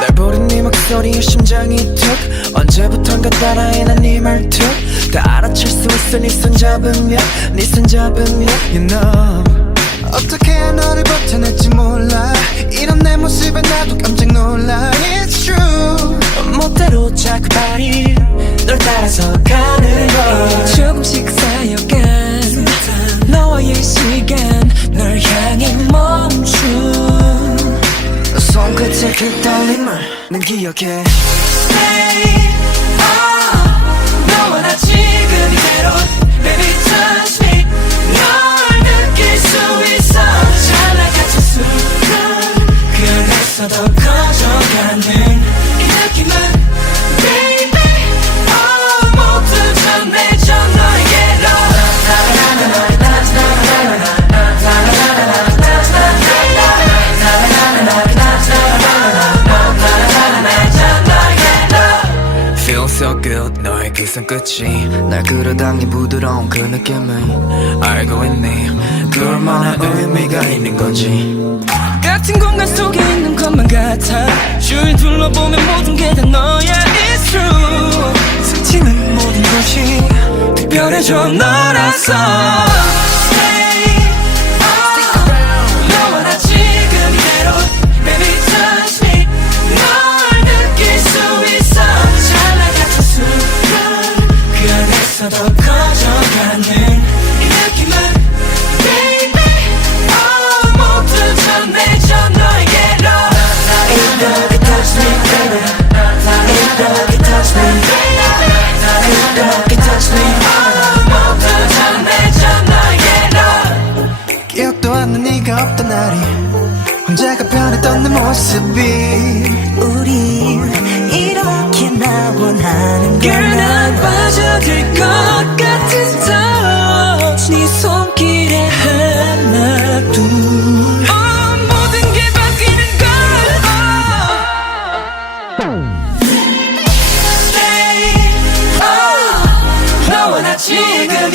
날 부른 네 목소리에 심장이 툭 언제부턴가 따라해 난 네 말투 다 알아챌 수 있어 네 손 잡으면 You know 어떻게 너를 버텨낼지 몰라 이런 내 모습에 나도 깜짝 놀라 It's true 멋대로 자꾸 발이 널 따라서 가는 걸 조금씩 쌓여간 너와의 시간 널 향해 멈춘 손끝의 그 떨림을 난 기억해 Stay 너와 나 지금 이대로 Baby touch me 널 느낄 수 있어 찰나 같은 순간 그래서 더 커져가는 이 느낌은 Baby 모두 전해져 너에게로 Feel so good 너의 그 손끝이 날 끌어당긴 부드러운 그 느낌을 알고 있니 그 얼마나 의미가 있는 건지 같은 공간 속에 있는 것만 같아 주위 둘러보면 모든 게 다 너야 It's true 스치는 모든 것이 특별해져 너라서 Stay 너와 나 지금 이대로 Baby touch me 널 느낄 수 있어 찰나 같은 순간 그래서 더 커져가는 이 느낌은 Baby 모두 전해져 너에게로 Ain't nobody touch me baby Ain't nobody touch me Ain't nobody touch me 모두 전해져 너에게로 기억도 안 나 네가 없던 날이 혼자가 변했던 내 모습이 우린 이렇게 나 원하는 Girl 거야 난 빠져들 것 같은 touch 네 손길에 하나 둘 모든 게 바뀌는 걸 Stay 너와 나 지금